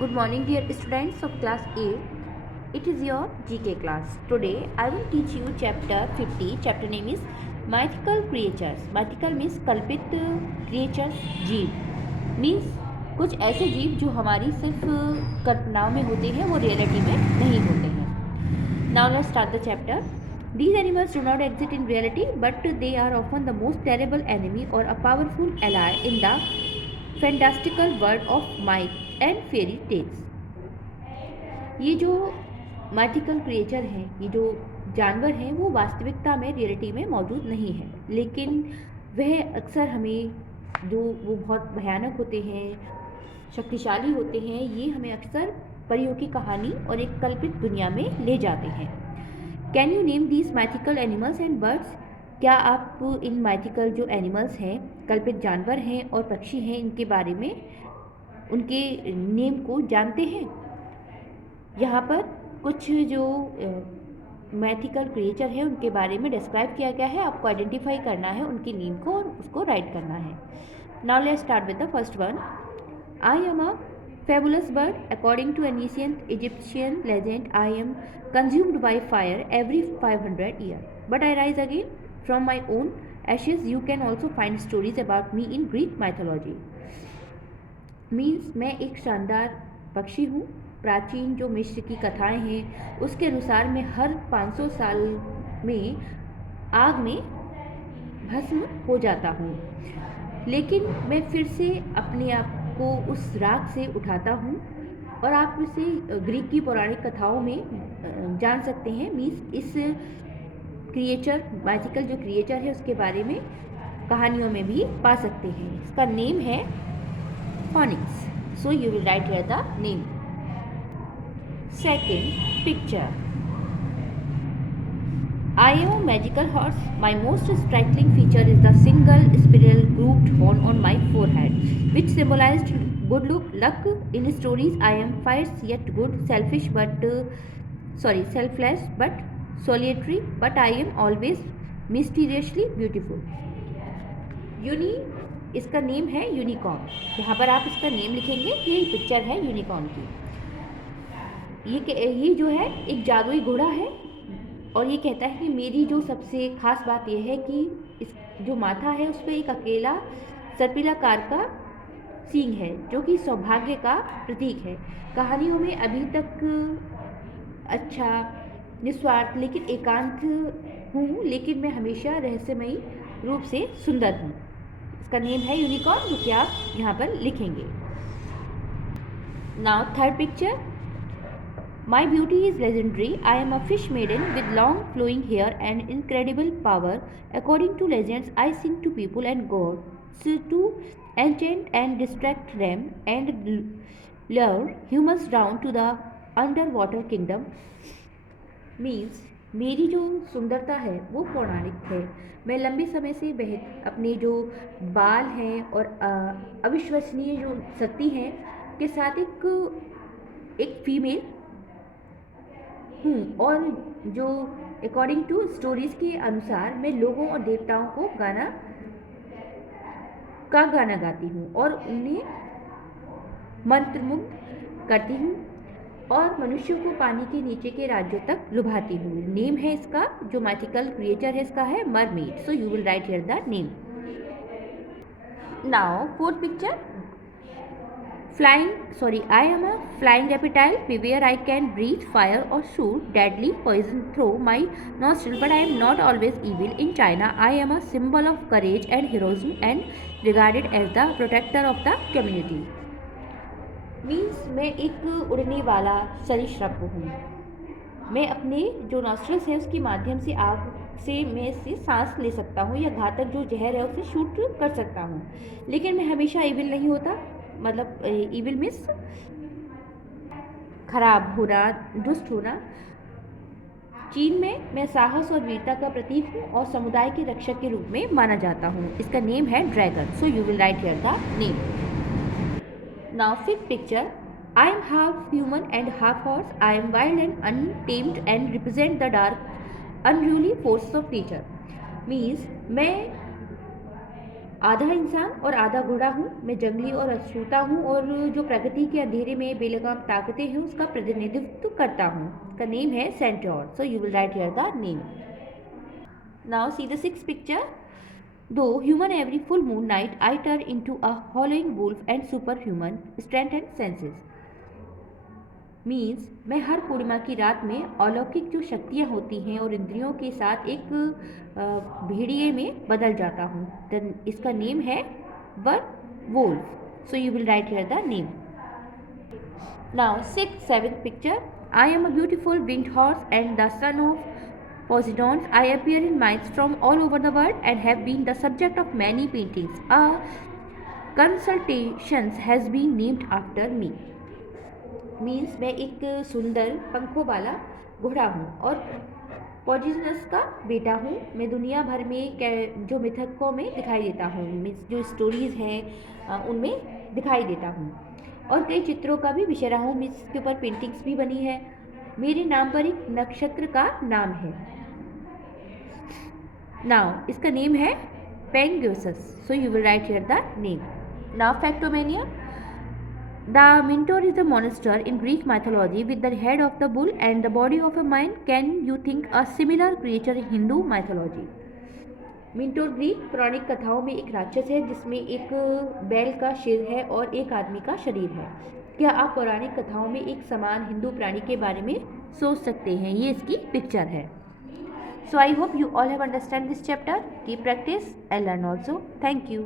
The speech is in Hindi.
Good morning, dear students of class 8. It is your GK class. Today I will teach you chapter 50. Chapter name is Mythical Creatures. Mythical means कल्पित creatures, जीव means कुछ ऐसे जीव जो हमारी सिर्फ कल्पनाओं में होते हैं, वो रियलिटी में नहीं होते हैं. Now let's start the chapter. These animals do not exist in reality, but they are often the most terrible enemy or a powerful ally in the fantastical world of myth and fairy tales. ये जो माइथिकल क्रिएचर हैं, ये जो जानवर हैं, वो वास्तविकता में रियलिटी में मौजूद नहीं है, लेकिन वह अक्सर हमें वो बहुत भयानक होते हैं, शक्तिशाली होते हैं, ये हमें अक्सर परियों की कहानी और एक कल्पित दुनिया में ले जाते हैं. Can you name these mythical animals and birds? क्या आप इन माइथिकल जो एनिमल्स हैं, कल्पित जानवर हैं और पक्षी हैं, इनके बारे में उनके नेम को जानते हैं? यहाँ पर कुछ जो मैथिकल क्रिएचर है उनके बारे में डिस्क्राइब किया गया है. आपको आइडेंटिफाई करना है उनके नेम को और उसको राइट करना है. Now let's start with the first one. I am a fabulous bird. According to an ancient Egyptian legend, I am consumed by fire every 500 years, but I rise again from my own ashes. You can also find stories about me in Greek mythology. Means मैं एक शानदार पक्षी हूँ. प्राचीन जो मिस्र की कथाएं हैं उसके अनुसार मैं हर 500 साल में आग में भस्म हो जाता हूँ, लेकिन मैं फिर से अपने आप को उस राख से उठाता हूँ. और आप इसे ग्रीक की पौराणिक कथाओं में जान सकते हैं. मीन्स इस क्रिएचर, मैजिकल जो क्रिएचर है उसके बारे में कहानियों में भी पा सकते हैं. इसका नेम है Phoenix. So you will write here the name. Second picture. I am a magical horse. My most striking feature is the single spiral grouped horn on my forehead, which symbolized good luck. In stories, I am fierce yet good, selfless but solitary. But I am always mysteriously beautiful. Uni, इसका नेम है यूनिकॉर्न. यहाँ पर आप इसका नेम लिखेंगे. ये पिक्चर है यूनिकॉर्न की. ये जो है एक जादुई घोड़ा है और ये कहता है कि मेरी जो सबसे खास बात यह है कि इस जो माथा है उस पर एक अकेला सर्पिलाकार का सींग है जो कि सौभाग्य का प्रतीक है. कहानियों में अभी तक अच्छा, निस्वार्थ लेकिन एकांत हूँ, लेकिन मैं हमेशा रहस्यमयी रूप से सुंदर हूँ. इसका नेम है यूनिकॉर्न, जो कि आप यहाँ पर लिखेंगे. Now third picture. My beauty is legendary. I am a fish maiden with long flowing hair and incredible power. According to legends, I sing to people and gods to enchant and distract them and lure humans down to the underwater kingdom. Means मेरी जो सुंदरता है वो पौराणिक है. मैं लंबे समय से अपने जो बाल हैं और अविश्वसनीय जो शक्ति हैं के साथ एक फीमेल हूँ, और जो अकॉर्डिंग टू स्टोरीज़ के अनुसार मैं लोगों और देवताओं को गाना गाती हूँ और उन्हें मंत्रमुग्ध करती हूँ और मनुष्यों को पानी के नीचे के राज्यों तक लुभाती हूँ. नेम है इसका, जो माइथिकल क्रिएचर है इसका है mermaid. So you will write here the name. Now fourth picture. I am a flying reptile where I can breathe fire or shoot deadly poison through my nostrils, but I am not always evil. In China, I am a symbol of courage and heroism and regarded as the protector of the community. Means मैं एक उड़ने वाला सरीसृप हूँ. मैं अपने जो नॉस्ट्रल्स हैं उसके माध्यम से आग से मैं इससे सांस ले सकता हूँ या घातक जो जहर है उसे शूट कर सकता हूँ, लेकिन मैं हमेशा इविल नहीं होता. मतलब इविल मीन्स खराब होना, दुष्ट होना. चीन में मैं साहस और वीरता का प्रतीक हूँ और समुदाय के रक्षक के रूप में माना जाता हूँ. इसका नेम है dragon. So you will write here the name. Now fifth picture. I M half human and half horse. I am wild and untamed and represent the dark unruly force of nature. Means मैं आधा इंसान और आधा घोड़ा हूँ। मैं जंगली और अछूता हूँ और जो प्रकृति के अंधेरे में बेलगाम ताकतें हैं उसका प्रतिनिधित्व करता हूँ। इसका नेम है centaur. So you will write here the name. Now see the six picture. Though human every full moon night, I turn into a howling wolf and superhuman strength and senses. Means मैं हर पूर्णिमा की रात में अलौकिक जो शक्तियाँ होती हैं और इंद्रियों के साथ एक भेड़िए में बदल जाता हूँ। इसका नेम है one wolf. So you will write here the name. Now six seventh picture. I am a beautiful winged horse and the son of Poseidon. I appear in mines from all over the world and have been the subject of many paintings. A consultation has been named after me. Means मैं एक सुंदर पंखों वाला घोड़ा हूँ और पॉजिजनस का बेटा हूँ। मैं दुनिया भर में जो मिथकों में दिखाई देता हूँ, मीन्स जो स्टोरीज़ हैं उनमें दिखाई देता हूँ और कई चित्रों का भी विषय रहा हूँ, मीन्स के ऊपर पेंटिंग्स भी बनी है। मेरे नाम पर एक नक्षत्र का नाम है। नाउ इसका नेम है Pegasus. So you will write here the name. Now factomania. The Minotaur is a monster in Greek mythology with the head of the bull and the body of a man. Can you think a similar creature in Hindu mythology? Minotaur Greek पौराणिक कथाओं में एक राक्षस है जिसमें एक बैल का सिर है और एक आदमी का शरीर है। क्या आप पौराणिक कथाओं में एक समान हिंदू प्राणी के बारे में सोच सकते हैं? ये इसकी पिक्चर है। So I hope you all have understand this chapter. Keep practice and learn also. Thank you.